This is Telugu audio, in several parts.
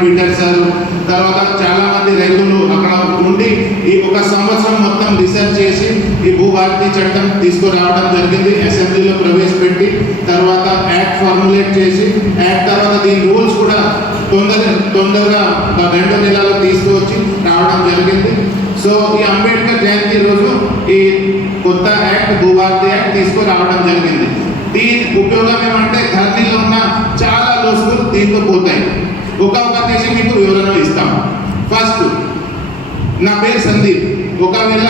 పీటర్ సార్ తర్వాత చాలా మంది రైతులు అక్కడ ఉండి ఈ ఒక సంవత్సరం మొత్తం రీసెర్చ్ చేసి ఈ భూభారతి చట్టం తీసుకురావడం జరిగింది. అసెంబ్లీలో ప్రవేశపెట్టి తర్వాత యాక్ట్ ఫార్ములేట్ చేసి యాక్ట్ తర్వాత దీని రూల్స్ కూడా తొందరగా 2 నెలల్లో తీసుకువచ్చి రావడం జరిగింది. సో ఈ అంబేద్కర్ జయంతి రోజు ఈ కొత్త యాక్ట్ భూభారతి యాక్ట్ తీసుకురావడం జరిగింది. దీని ఉపయోగం ఏమంటే ధరణిలో ఉన్న చాలా లోసులు దీంతో పోతాయి. ఒక చేసి మీకు వివరణ ఇస్తాం. ఫస్ట్, నా పేరు సందీప్. ఒకవేళ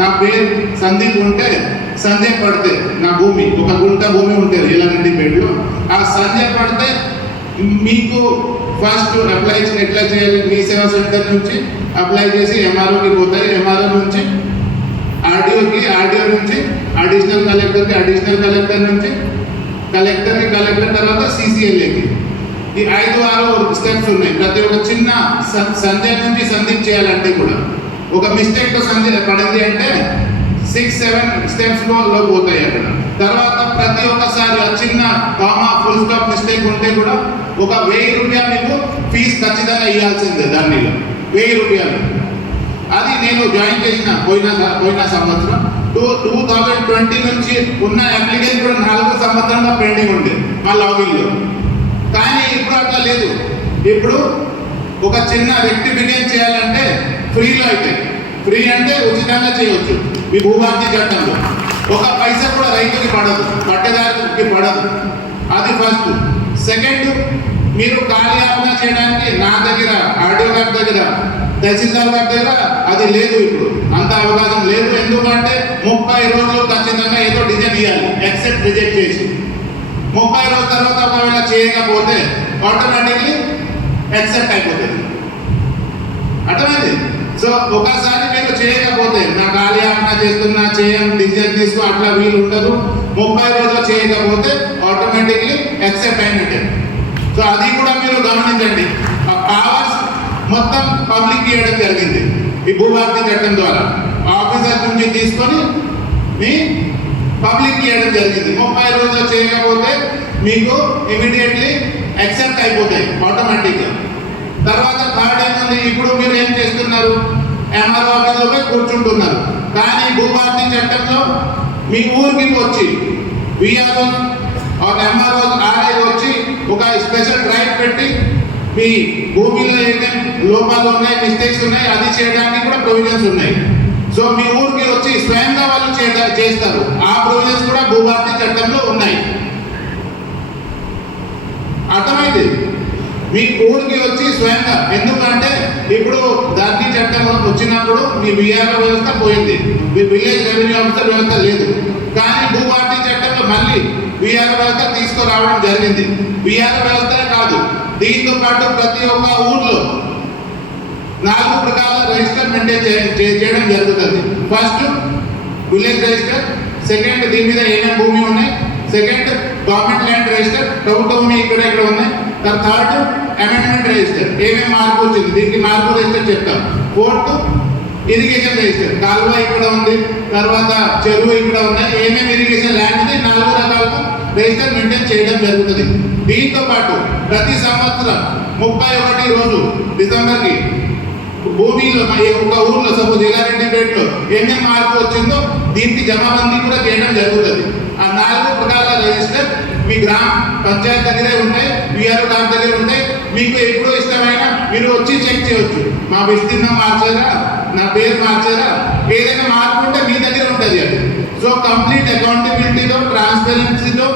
నా పేరు సందీప్ ఉంటే సంజయ్ పడితే నా భూమి ఒక గుంట భూమి ఉంటుంది ఎల్లారెడ్డిపేటలో. ఆ సంజయ్ పడితే మీకు ఫస్ట్ అప్లై ఎట్లా చేయాలి? మీ సేవా సెంటర్ నుంచి అప్లై చేసి ఎంఆర్ఓకి పోతాయి. ఎంఆర్ఓ నుంచి ఆర్డీఓకి, ఆర్డీఓ నుంచి అడిషనల్ కలెక్టర్కి, అడిషనల్ కలెక్టర్ నుంచి కలెక్టర్కి, కలెక్టర్ తర్వాత సిసిఎల్ఏకి. ఈ 5-6 స్టెప్స్ ఉన్నాయి. ప్రతి ఒక్క చిన్న సంజయ్ నుంచి సందీప్ చేయాలంటే కూడా ఒక మిస్టేక్తో సంజయ్ పడింది అంటే 6-7 స్టెప్స్ లో పోతాయి అక్కడ. తర్వాత ప్రతి ఒక్కసారి ఆ చిన్న కామా ఫుల్ స్టాప్ మిస్టేక్ ఉంటే కూడా ఒక 1000 రూపాయలు మీకు ఫీజు ఖచ్చితంగా ఇవ్వాల్సిందే. దానిలో 1000 రూపాయలు. అది నేను జాయిన్ చేసిన పోయిన సంవత్సరం 2020 నుంచి ఉన్న అప్లికేషన్ కూడా 4 సంవత్సరంగా పెండింగ్ ఉంది మా లాగిన్లో. కానీ ఇప్పుడు అట్లా లేదు. ఇప్పుడు ఒక చిన్న రెక్టిఫికేషన్ చేయాలంటే ఫ్రీలో అవుతాయి. ఫ్రీ అంటే ఉచితంగా చేయవచ్చు ఈ భూభారతి చట్టంలో. ఒక పైసా కూడా రైతుకి పడదు, పట్టేదారుకి పడదు. అది ఫస్ట్. సెకండ్, మీరు కార్యాలన చేయడానికి నా దగ్గర, ఆర్డీఓ గారి దగ్గర, తహసీల్దార్ గారి దగ్గర అది లేదు. ఇప్పుడు అంత అవకాశం లేదు. ఎందుకంటే 30 రోజులు ఖచ్చితంగా ఏదో డిజైన్ ఇవ్వాలి, యాక్సెప్ట్ రిజెక్ట్ చేసి. 30 రోజుల తర్వాత ఒకవేళ చేయకపోతే ఆటోమేటిక్లీ యాక్సెప్ట్ అయిపోతుంది. అర్థమైంది? సో ఒకసారి మీరు చేయకపోతే నా కార్యాలన చేస్తున్నా డిసిజన్ తీసుకో అట్లా వీలు ఉండదు. 30 రోజులు చేయకపోతే ఆటోమేటిక్లీ యాక్సెప్ట్ అయినట్టే. సో అది కూడా మీరు గమనించండి. ఆ పవర్స్ మొత్తం పబ్లిక్ ఇవ్వడం జరిగింది ఈ భూభారతి చట్టం ద్వారా. ఆఫీసర్ నుంచి తీసుకొని మీ పబ్లిక్ ఇవ్వడం జరిగింది. 30 రోజులు చేయకపోతే మీకు ఇమీడియట్లీ యాక్సెప్ట్ అయిపోతాయి ఆటోమేటిక్గా. తర్వాత థర్డ్ ఏముంది? ఇప్పుడు మీరు ఏం చేస్తున్నారు? ఎంఆర్ఓ ఆఫీస్లో పోయి కూర్చుంటున్నారు. కానీ భూభారతి చట్టంలో మీ ఊరికి వచ్చి విఆర్ఓ ఎంఆర్ఓ ఆర్ఐ వచ్చి ఒక స్పెషల్ డ్రైవ్ పెట్టి మీ భూమిలో ఏమేమి లోపాలు ఉన్నాయి, మిస్టేక్స్ ఉన్నాయి, అది చేయడానికి కూడా ప్రొవిజన్స్ ఉన్నాయి. సో మీ ఊరికి వచ్చి స్వయంగా వాళ్ళు చేస్తారు. ఆ ప్రొవిజన్స్ కూడా భూభారతి చట్టంలో ఉన్నాయి. అర్థమైంది? మీ ఊరికి వచ్చి స్వయంగా. ఎందుకంటే ఇప్పుడు ధరణి చట్టం వచ్చినప్పుడు మీ విఆర్ఓ వ్యవస్థ పోయింది, మీ విలేజ్ రెవెన్యూ ఆఫీసర్ వ్యవస్థ లేదు. కానీ భూభారతి చట్టంలో మళ్ళీ విఆర్ఓ వ్యవస్థ తీసుకురావడం జరిగింది. విఆర్ఓ వ్యవస్థ కాదు, దీంతో పాటు ప్రతి ఒక్క ఊర్లో 4 ప్రకారాల రిజిస్టర్ మెయింటైన్ చేయడం జరుగుతుంది. ఫస్ట్ విలేజ్ రిజిస్టర్, సెకండ్ దీని మీద ఏమేమి భూమి ఉన్నాయి, సెకండ్ గవర్నమెంట్ ల్యాండ్ రిజిస్టర్, ప్రభుత్వ భూమి ఇక్కడ ఉన్నాయి. థర్డ్ అమెండ్మెంట్ రిజిస్టర్, ఏమేమి మార్పు వచ్చింది దీనికి మార్పు రిజిస్టర్ చెప్తాం. ఫోర్త్ ఇరిగేషన్ రిజిస్టర్, కాలువ ఇక్కడ ఉంది, తర్వాత చెరువు ఇక్కడ ఉన్నాయి, ఏమేమి ఇరిగేషన్ ల్యాండ్ ఉంది, 4 రకాలుగా రిజిస్టర్ మెయింటైన్ చేయడం జరుగుతుంది. దీంతో పాటు ప్రతి సంవత్సరం 31 రోజు డిసెంబర్కి భూమిలో ఒక ఊర్లో సపోజ్ ఎల్లారెడ్డిపేటలో ఏమేమి మార్పు వచ్చిందో దీనికి జమాబందీ కూడా చేయడం జరుగుతుంది. ఆ 4 ప్రకారాల రిజిస్టర్ మీ గ్రామ పంచాయత్ దగ్గరే ఉంటాయి, విఆర్ఓ గారి దగ్గర ఉంటాయి. మీకు ఎప్పుడో ఇష్టమైన మీరు వచ్చి చెక్ చేయవచ్చు. మా విస్తీర్ణం మార్చారా, నా పేరు మార్చారా, ఏదైనా మార్పు ఉంటే మీ దగ్గర ఉంటుంది అది. సో కంప్లీట్ అకౌంటబిలిటీతో, ట్రాన్స్పరెన్సీతో,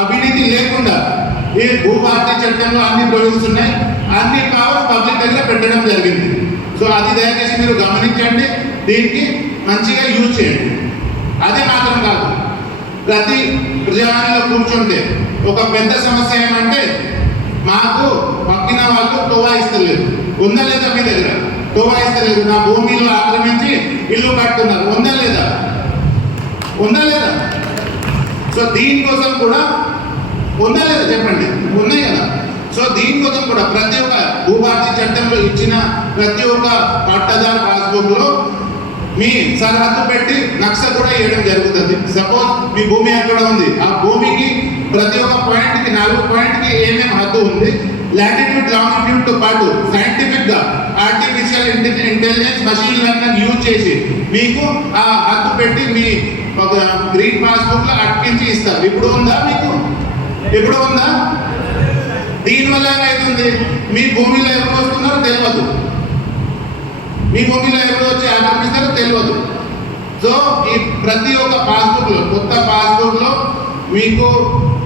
అవినీతి లేకుండా ఈ భూభారతి చట్టంలో అన్ని ప్రొవిజన్స్ ఉన్నాయి. అన్ని పవర్స్ పబ్లిక్ దగ్గర పెట్టడం జరిగింది. సో అది దయచేసి మీరు గమనించండి, దీనికి మంచిగా యూజ్ చేయండి. అదే మాత్రం కాదు, ప్రతి ప్రజావాణిలో కూర్చుంటే ఒక పెద్ద సమస్య ఏమంటే మాకు పక్కిన వాళ్ళు తోవా ఇస్తలేదు. ఉందా లేదా? మీ దగ్గర తోవా ఇస్తలేదు, నా భూమిలో ఆక్రమించి ఇల్లు కట్టుతున్నారు. ఉందా లేదా? ఉందా లేదా? సో దీనికోసం కూడా ఉందా లేదా చెప్పండి? ఉన్నాయి కదా. సో దీనికోసం కూడా ప్రతి ఒక్క భూభారతి చట్టంలో ఇచ్చిన ప్రతి ఒక్క పట్టదారు పాస్బుక్లో మీ సరిహద్దు పెట్టి నక్ష కూడా వేయడం జరుగుతుంది. సపోజ్ మీ భూమి ఎక్కడ ఉంది, ఆ భూమికి ప్రతి ఒక్క పాయింట్కి 4 పాయింట్కి ఏమేమి హద్దు ఉంది, లాటిట్యూడ్ లాంగిట్యూడ్ తో పాటు సైంటిఫిక్ గా artificial intelligence machine learning use చేసి మీకు ఆ హద్దు పెట్టి మీ గ్రీన్ పాస్బుక్ లో అతికించి ఇస్తారు. ఇప్పుడు ఉందా మీకు? ఇప్పుడు ఉందా? దీనివల్ల ఏమైతుంది, మీ భూమిలో ఎవరు వస్తున్నారో తెలియదు, మీ భూమిలో ఎవరు వచ్చి ఆక్రమిస్తారో తెలియదు. సో ఈ ప్రతి ఒక్క పాస్బుక్ లో, కొత్త పాస్బుక్ లో మీకు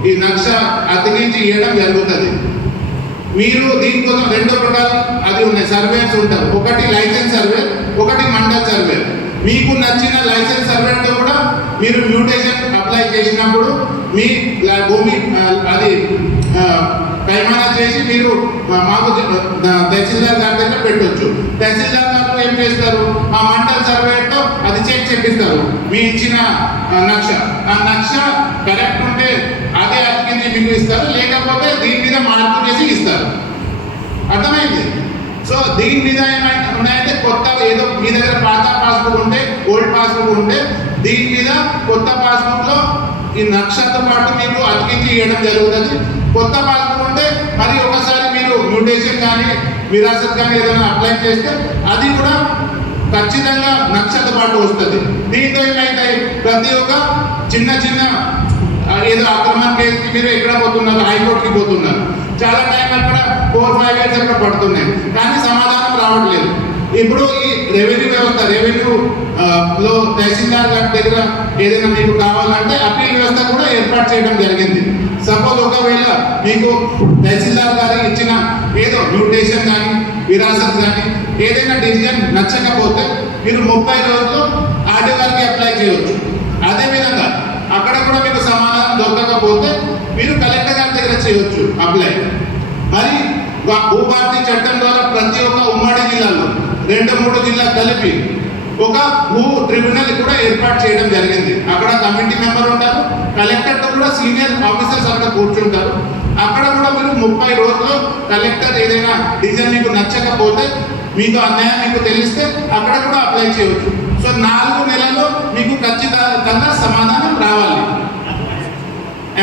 ఈ నక్ష అతికించి ఇవ్వడం జరుగుతుంది. మీరు దీనికోసం 2 ప్రకారం అది ఉన్నాయి, సర్వేస్ ఉంటారు. ఒకటి లైసెన్స్ సర్వే, ఒకటి మండల్ సర్వే. మీకు నచ్చిన లైసెన్స్ సర్వేతో కూడా మీరు మ్యూటేషన్ అప్లై చేసినప్పుడు మీ భూమి అది పైమానా చేసి మీరు మాకు తహసీల్దార్ గారి దగ్గర పెట్టవచ్చు. తహసీల్దార్ గారు ఏం చేస్తారు, ఆ మండల్ సర్వేతో అది చెక్ చేపిస్తారు మీ ఇచ్చిన నక్ష. ఆ నక్ష కరెక్ట్ ఉంటే అదే అతికించి మీకు ఇస్తారు, లేకపోతే దీని మీద మార్పు చేసి ఇస్తారు. అర్థమైంది? సో దీని మీద ఏమైనా ఉన్నాయంటే కొత్త ఏదో మీ దగ్గర పాత పాస్బుక్ ఉంటే, ఓల్డ్ పాస్బుక్ ఉంటే దీని మీద కొత్త పాస్బుక్ లో ఈ నక్షతో పాటు మీకు అతికించి ఇవ్వడం జరుగుతుంది. కొత్త పాస్బుక్ ఉంటే మరి ఒకసారి మీరు మ్యూటేషన్ కానీ విరాసత్ కానీ ఏదైనా అప్లై చేస్తే అది కూడా ఖచ్చితంగా నక్షతో పాటు వస్తుంది. దీంతో ఏమైతాయి, ప్రతి ఒక్క చిన్న చిన్న ఏదో అక్రమణ కేసుకి మీరు ఎక్కడ పోతున్నారు, హైకోర్టుకి పోతున్నారు, చాలా టైం అక్కడ 4-5 ఇయర్స్ అక్కడ పడుతున్నాయి, కానీ సమాధానం రావట్లేదు. ఇప్పుడు ఈ రెవెన్యూ వ్యవస్థ, రెవెన్యూ లో తహసీల్దార్ గారి దగ్గర ఏదైనా మీకు కావాలంటే అప్పీల్ వ్యవస్థ కూడా ఏర్పాటు చేయడం జరిగింది. సపోజ్ ఒకవేళ మీకు తహసీల్దార్ గారు ఇచ్చిన ఏదో మ్యూటేషన్ కానీ విరాసత్ కానీ ఏదైనా డిసిజన్ నచ్చకపోతే మీరు 30 రోజుల్లో ఆర్డీ గారికి అప్లై చేయవచ్చు. అదేవిధంగా అక్కడ కూడా మీకు సమాధానం దొరకకపోతే మీరు కలెక్టర్ గారి దగ్గర చేయవచ్చు అప్లై. మరి భూభారతి చట్టం ద్వారా ప్రతి ఒక్క ఉమ్మడి జిల్లాలో 2-3 జిల్లాలు కలిపి ఒక భూ ట్రిబ్యునల్ కూడా ఏర్పాటు చేయడం జరిగింది. అక్కడ కమిటీ మెంబర్ ఉంటారు, కలెక్టర్తో కూడా సీనియర్ ఆఫీసర్స్ అక్కడ కూర్చుంటారు. అక్కడ కూడా మీరు 30 రోజుల్లో కలెక్టర్ ఏదైనా డిసిజన్ మీకు నచ్చకపోతే, మీకు అన్యాయం మీకు తెలిస్తే అక్కడ కూడా అప్లై చేయవచ్చు. సో 4 నెలల్లో మీకు ఖచ్చితంగా సమాధానం రావాలి.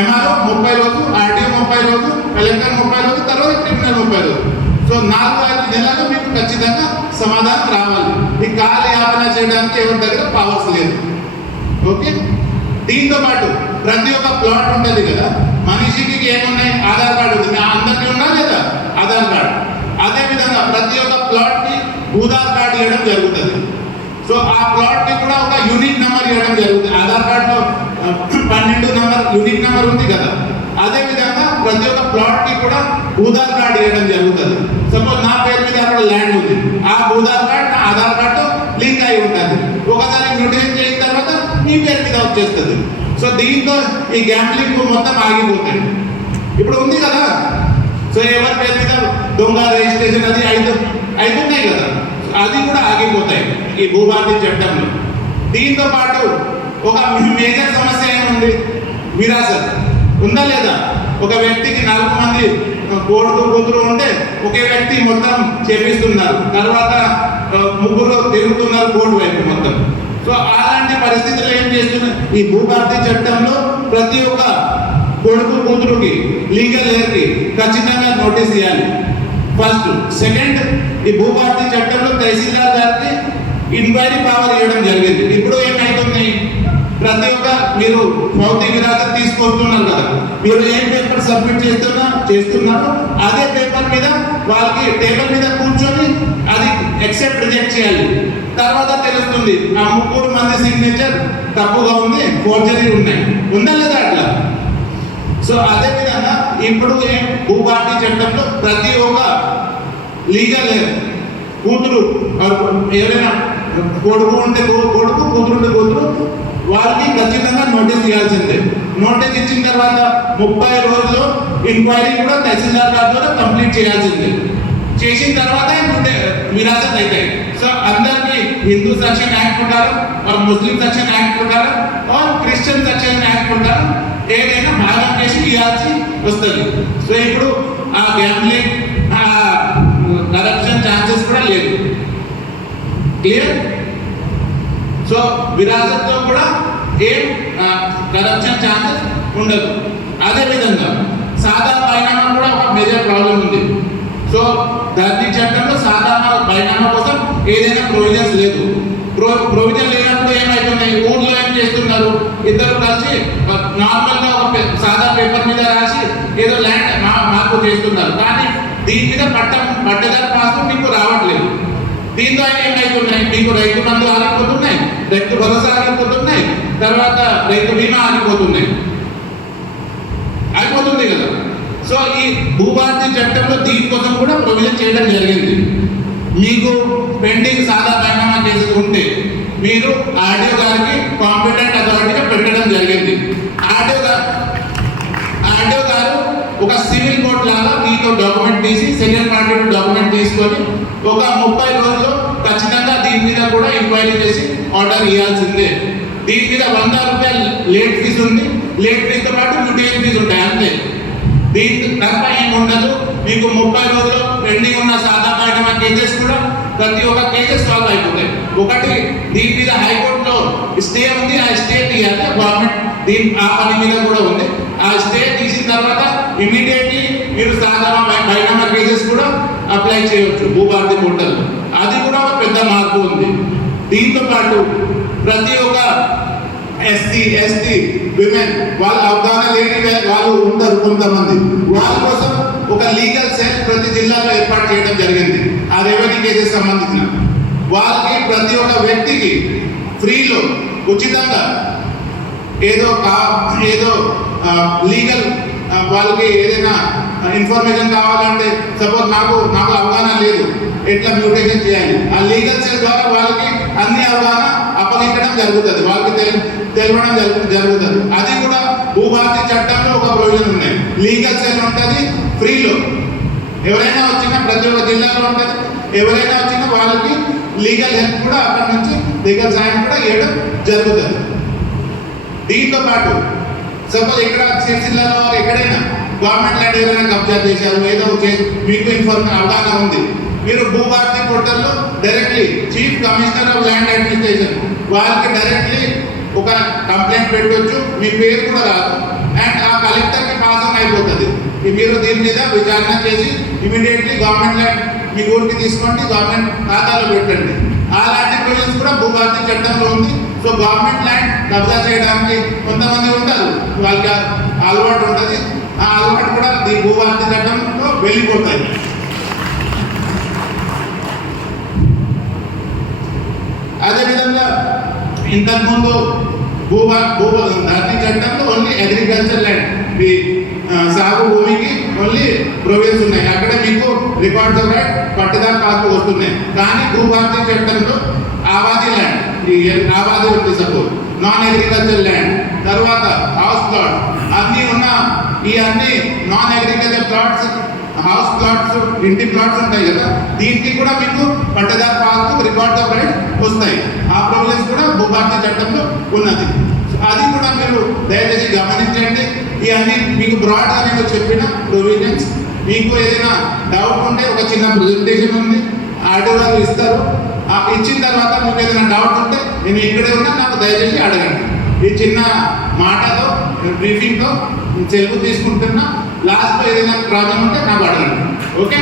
ఎంఆర్ఓ 30 రోజులు, ఆర్డీఓ 30 రోజులు, కలెక్టర్ 30 రోజులు, తర్వాత ట్రిబ్యునల్ 30 రోజులు. సో 4-5 నెలల్లో మీకు ఖచ్చితంగా సమాధానం రావాలి. ఈ కాలయాపన చేయడానికి ఎవరి దగ్గర పవర్స్ లేదు. ఓకే, దీంతో పాటు ప్రతి ఒక్క ప్లాట్ ఉంటుంది కదా, మనిషికి ఏమున్నాయి, ఆధార్ కార్డు ఉంది, అందరికీ ఉన్నా లేదా ఆధార్ కార్డు. అదేవిధంగా ప్రతి ఒక్క ప్లాట్కి భూధార్ కార్డు ఇవ్వడం జరుగుతుంది. సో ఆ ప్లాట్కి కూడా ఒక యూనిక్ నెంబర్ ఇవ్వడం జరుగుతుంది. ఆధార్ కార్డులో 12 నెంబర్ యూనిక్ నెంబర్ ఉంది కదా, అదేవిధంగా ప్రతి ఒక్క ప్లాట్కి కూడా భూధార్ కార్డు ఇవ్వడం జరుగుతుంది. సపోజ్ నా పేరు మీద అక్కడ ల్యాండ్ ఉంది, ఆ భూధార్ కార్డు నా ఆధార్ కార్డు లింక్ అయి ఉంటుంది. ఒకసారి మ్యూటేషన్ చేసిన తర్వాత మీ పేరు మీద వచ్చేస్తుంది. సో దీంతో ఈ గ్యాంబ్లింగ్ మొత్తం ఆగిపోతాయి. ఇప్పుడు ఉంది కదా, సో ఎవరి పేరు మీద దొంగ రిజిస్ట్రేషన్ అది అవుతున్నాయి కదా, అది కూడా ఆగిపోతాయి ఈ భూభారతి చట్టంలో. దీంతో పాటు ఒక మేజర్ సమస్య ఏముంది, విరాసత్ ఉందా లేదా? ఒక వ్యక్తికి 4 మంది కొడుకు కూతురు ఉంటే ఒకే వ్యక్తి మొత్తం చేపిస్తున్నారు, తర్వాత 3 తిరుగుతున్నారు కోర్టు వైపు మొత్తం. సో అలాంటి పరిస్థితుల్లో ఏం చేస్తున్నారు, ఈ భూభారతి చట్టంలో ప్రతి ఒక్క కొడుకు కూతురుకి లీగల్ ఎయిర్కి ఖచ్చితంగా నోటీస్ ఇవ్వాలి. ఫస్ట్. సెకండ్, ఈ భూభారతి చట్టంలో తహసీల్దార్ గారికి ఇన్క్వైరీ పవర్ ఇవ్వడం జరిగింది. ఇప్పుడు ఏమైతుంది, ప్రతి ఒక్క మీరు భౌతిక విరాసత్ తీసుకొస్తున్నారు కదా, మీరు ఏం పేపర్ సబ్మిట్ చేస్తున్నారు అదే పేపర్ మీద వాళ్ళకి టేబుల్ మీద కూర్చొని అది ఎక్సెప్ట్ రిజెక్ట్ చేయాలి. తర్వాత తెలుస్తుంది ఆ 3 మంది సిగ్నేచర్ తప్పుగా ఉంది, ఫోర్జరీ ఉన్నాయి, ఉందా లేదా అట్లా. సో అదేవిధంగా ఇప్పుడు భూభారతి చట్టంలో ప్రతి ఒక్క లీగల్ కూతురు ఎవరైనా కొడుకు ఉంటే కొడుకు, కూతురు ఉంటే కూతురు, వాళ్ళకి ఖచ్చితంగా నోటీస్ ఇవ్వాల్సిందే. నోటీస్ ఇచ్చిన తర్వాత 30 రోజుల్లో ఎంక్వైరీ కూడా తహసీల్దార్ గారి ద్వారా కంప్లీట్ చేయాల్సిందే. చేసిన తర్వాత విరాసత్ అవుతాయి. సో అందరికీ హిందూ సెక్షన్ యాక్ట్ ప్రకారం, ముస్లిం సెక్షన్ యాక్ట్ ప్రకారం, క్రిస్టియన్ సెక్షన్ యాక్ట్ ప్రకారం ఏదైనా భాగం చేసి ఇవ్వాల్సి వస్తుంది. సో ఇప్పుడు ఆ గ్యాంబ్లింగ్, కరప్షన్ ఛాన్సెస్ కూడా లేదు. క్లియర్? సో విరాసత్లో కూడా ఏం కరప్షన్ ఛాన్సెస్ ఉండదు. అదేవిధంగా సాదా బైనామా కూడా ఒక మేజర్ ప్రాబ్లం ఉంది. సో ధరణి చట్టంలో సాధారణ బైనామా కోసం ఏదైనా ప్రొవిజన్స్ లేదు. ప్రొవిజన్ లేనప్పుడు ఏమైతున్నాయి, ఊర్లో ఏం చేస్తున్నారు, ఇద్దరు కలిసి నార్మల్గా ఒక సాదా పేపర్ మీద రాసి ఏదో ల్యాండ్ మార్పు చేస్తున్నారు. కానీ దీని మీద పట్టదారు పాస్ మీకు రావట్లేదు. దీంతో అయితే ఏమైతున్నాయి, మీకు రైతు బంధు ఆగిపోతున్నాయి, రైతు భరోసా ఆగిపోతున్నాయి, తర్వాత రైతు బీమా ఆగిపోతున్నాయి, అయిపోతుంది కదా. సో ఈ భూభారతి చట్టంలో దీనికోసం కూడా ప్రొవిజన్ చేయడం జరిగింది. మీకు పెండింగ్ సాదా బైనామా కేసులు ఉంటే మీరు ఆర్డీఓ గారికి కాంపిటెంట్ అథారిటీగా పెట్టడం జరిగింది. ఆర్డీఓ గారు ఒక సివిల్ కోర్ట్ లాగా మీతో డాక్యుమెంట్ తీసి సెకండ్ పార్టీ డాక్యుమెంట్ తీసుకొని ఒక 30 రోజుల్లో ఖచ్చితంగా దీని మీద కూడా ఎంక్వైరీ చేసి ఆర్డర్ ఇవ్వాల్సిందే. దీని మీద 100 రూపాయలు లేట్ ఫీజు ఉంది, లేట్ ఫీజుతో పాటు డ్యూటీ ఫీజు ఉంటాయి అంతే. దీనికి తప్ప ఏమి ఉండదు. మీకు 30 రోజుల్లో పెండింగ్ ఉన్న సాదా బైనామా కేసెస్ కూడా ప్రతి ఒక్క కేసెస్ సాల్వ్ అయిపోతాయి. ఒకటి దీని మీద హైకోర్టులో స్టే ఉంది, ఆ స్టే తీయాలి గవర్నమెంట్. ఆ పని మీద కూడా ఉంది. ఆ స్టే తీసిన తర్వాత ఇమీడియట్లీ మీరు సాదా బైనామా కేసెస్ కూడా అప్లై చేయవచ్చు భూభారతి పోర్టల్. అది కూడా ఒక పెద్ద మార్పు ఉంది. దీంతో పాటు ప్రతి ఒక్క ఎస్సీ ఎస్టీ విమెన్ వాళ్ళ అవగాహన లేని వాళ్ళు ఉంటారు కొంతమంది, వాళ్ళ కోసం ఒక లీగల్ సెల్ ప్రతి జిల్లాలో ఏర్పాటు చేయడం జరిగింది. ఆ రెవెన్యూ కేసెస్ సంబంధించిన వాళ్ళకి ప్రతి ఒక్క వ్యక్తికి ఫ్రీలో ఉచితంగా ఏదో లీగల్ వాళ్ళకి ఏదైనా ఇన్ఫర్మేషన్ కావాలంటే, సపోజ్ నాకు అవగాహన లేదు, ఎట్లా మ్యూటేషన్ చేయాలి, ఆ లీగల్ సెల్ ద్వారా వాళ్ళకి అన్ని అవగాహన అప్పగించడం జరుగుతుంది, వాళ్ళకి తెలవడం జరుగుతుంది. అది కూడా భూభారతి చట్టంలో ఒక ప్రొవిజన్ ఉన్నాయి. లీగల్ సెల్ ఉంటుంది ఫ్రీలో, ఎవరైనా వచ్చినా ప్రతి ఒక్క జిల్లాలో ఉంటుంది. ఎవరైనా వచ్చినా వాళ్ళకి లీగల్ హెల్ప్ కూడా అక్కడి నుంచి లీగల్ సాయం కూడా ఇవ్వడం జరుగుతుంది. దీంతో పాటు సపోజ్ ఇక్కడ సిరిసిల్లాలో ఎక్కడైనా గవర్నమెంట్ ల్యాండ్ ఏదైనా కబ్జా చేశారు, ఏదో మీకు అవగాహన ఉంది, మీరు భూభారతి పోర్టల్లో directly chief commissioner of land administration వాళ్ళకి డైరెక్ట్లీ ఒక కంప్లైంట్ పెట్టవచ్చు. మీ పేరు కూడా రాదు అండ్ ఆ కలెక్టర్కి పాస్ అయిపోతుంది. మీరు దీని మీద విచారణ చేసి ఇమీడియట్లీ గవర్నమెంట్ ల్యాండ్ మీ ఊరికి తీసుకోండి, గవర్నమెంట్ ఖాతాలో పెట్టండి. అలాంటి ప్రొవిజన్స్ కూడా భూభారతి చట్టంలో ఉంది. సో గవర్నమెంట్ ల్యాండ్ కబ్జా చేయడానికి కొంతమంది ఉంటారు, వాళ్ళకి అలవాటు ఉంటుంది. ఆ అలవాటు కూడా ఈ భూభారతి చట్టంలో వెళ్ళిపోతాయి. అదేవిధంగా ఇంతకుముందు ధరణి చట్టంలో ఓన్లీ అగ్రికల్చర్ ల్యాండ్, మీ సాగు భూమికి ఓన్లీ ప్రొవిజన్స్ ఉన్నాయి. అక్కడ మీకు రికార్డ్స్ ఆఫ్ రైట్ పట్టుదారు పాస్ వస్తున్నాయి. కానీ భూభారతి చట్టంలో ఆవాది ల్యాండ్, ఆవాది ఉంది సపోజ్, నాన్ అగ్రికల్చర్ ల్యాండ్, తర్వాత హౌస్ ప్లాట్ అన్నీ ఉన్న ఈ అన్ని non agriculture plots, house plots, ఇంటి ప్లాట్స్ ఉంటాయి కదా, దీనికి కూడా మీకు pattadar pass records of right వస్తాయి. ఆ ప్రొవిజన్స్ కూడా భూభారతి చట్టంలో ఉన్నది. అది కూడా మీరు దయచేసి గమనించండి. ఇవన్నీ మీకు బ్రాడ్గా నేను చెప్పిన ప్రొవిజన్స్. మీకు ఏదైనా డౌట్ ఉంటే ఒక చిన్న ప్రెజెంటేషన్ ఉంది, ఆర్డీఓ గారు ఇస్తారు. ఇచ్చిన తర్వాత మీకు ఏదైనా డౌట్ ఉంటే నేను ఇక్కడే ఉన్నా, నాకు దయచేసి అడగండి. ఈ చిన్న మాటతో బ్రీఫింగ్తో సెలవు తీసుకుంటున్నా. లాస్ట్లో ఏదైనా ప్రాబ్లం ఉంటే నాకు అడగండి. ఓకే.